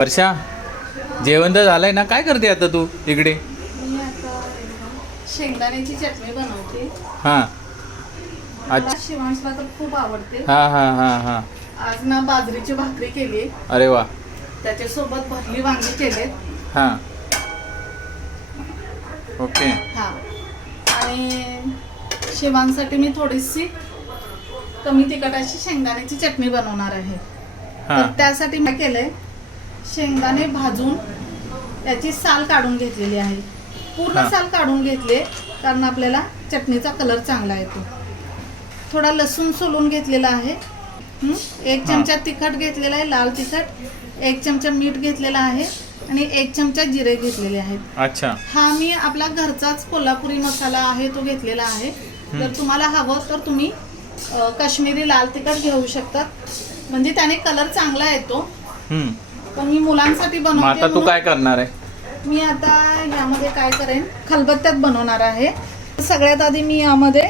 वर्षा, जेवण तर झालंय ना? काय करते आता तू इकडे? मी आता शेंगदाण्याची चटणी बनवते. हां मला शिवांशला तर खूप आवडते. हां हां हां हां. आज ना बाजरीची भाकरी केली, अरे वा. त्याच्यासोबत भरली वांगी केलेत. हां ओके. हा, आणि शिवांसाठी मी थोडीशी कमी तिखटाची शेंगदाण्याची चटणी बनवणार आहे. हां तर त्यासाठी मी केलंय, शेंगदाणे भाजून त्याची साल काढून घेतलेली आहे. पूर्ण हां. साल काढून घेतले कारण आपल्याला चटणीचा कलर चांगला येतो. थोडा लसूण सोलून घेतलेला आहे. 1 चमचा तिखट घेतलेला आहे, लाल तिखट. 1 चमचा मीठ घेतलेला आहे आणि 1 चमचा जिरे घेतलेले आहेत. अच्छा. हा मी आपला घरचाच कोल्हापुरी मसाला आहे तो घेतलेला आहे. जर तुम्हाला हवं तर तुम्ही काश्मीरी लाल तिखट घेऊ शकता, म्हणजे त्याने कलर चांगला येतो. पण मी मुलांसाठी मग बनवते. आता तू म्हणून काय करणार आहे? मी आता यामध्ये काय करेन, खलबत्त्यात बनवणार आहे. सगळ्यात आधी मी यामध्ये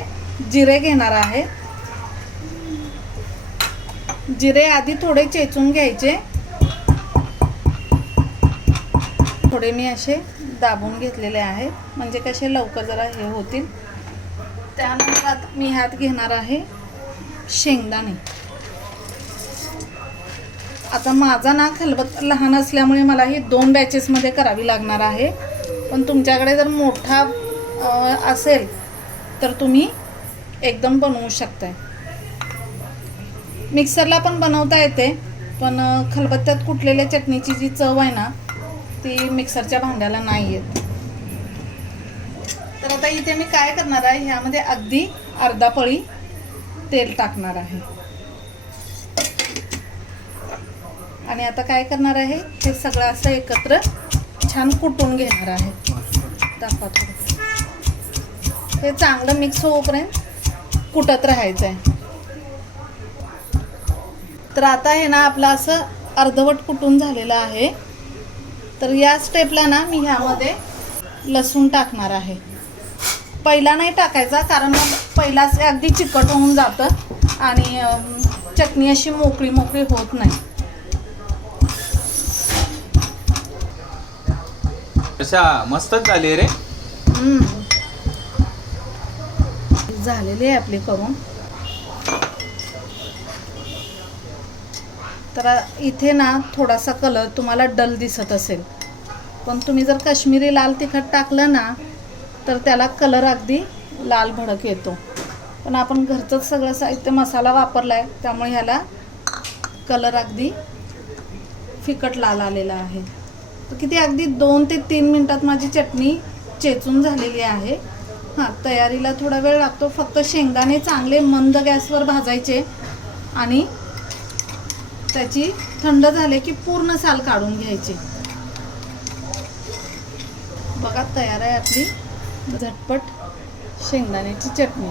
जिरे घेणार आहे. जिरे आधी थोडे चेचून घ्यायचे, थोडे मी असे दाबून घेतलेले आहे, म्हणजे कसे लवकर जरा हे होतील. त्यानंतर आता मी ह्यात घेणार आहे शेंगदाणे. आता माझा ना खलबत्ता लहान असल्यामुळे मला ही 2 बॅचेसमध्ये करावी लागणार आहे. पण तुमच्याकडे जर मोठा असेल तर तुम्ही एकदम बनवू शकताय. मिक्सरला पण बनवता येते, पण खलबत्त्यात कुटलेल्या चटणीची जी चव आहे ना, ती मिक्सरच्या भांड्याला नाही येत. तर आता इथे मी काय करणार आहे, ह्यामध्ये अगदी अर्धा पळी तेल टाकणार आहे. आणि आता काय करणार आहे, हे सगळं असं एकत्र छान कुटून घेणार आहे. दाखवा थोडं. हे चांगलं मिक्स होईपर्यंत कुटत राहायचं आहे. तर आता हे ना आपलं असं अर्धवट कुटून झालेलं आहे. तर या स्टेपला ना मी ह्यामध्ये लसूण टाकणार आहे. पहिला नाही टाकायचा, कारण मग पहिलाच अगदी चिकट होऊन जातं आणि चटणी अशी मोकळी मोकळी होत नाही. वर्षा, मस्तच झाली रे. झालेली आहे आपली करून. तर इथे ना थोडासा कलर तुम्हाला डल दिसत असेल, पण तुम्ही जर काश्मीरी लाल तिखट टाकलं ना तर त्याला कलर अगदी लाल भडक येतो. पण आपण घरचंच सगळं साहित्य मसाला वापरला आहे, त्यामुळे ह्याला कलर अगदी फिकट लाल आलेला आहे. तर किती अगदी 2 ते 3 मिनटात माझी चटणी चेचून झालेली आहे. हां, तयारीला थोडा वेळ लागतो. फक्त शेंगदाणे चांगले मंद गॅसवर भाजायचे आणि त्याची थंड झाले की पूर्ण साल काढून घ्यायची. बघा, तयार आहे आपली झटपट शेंगदाण्याची चटणी.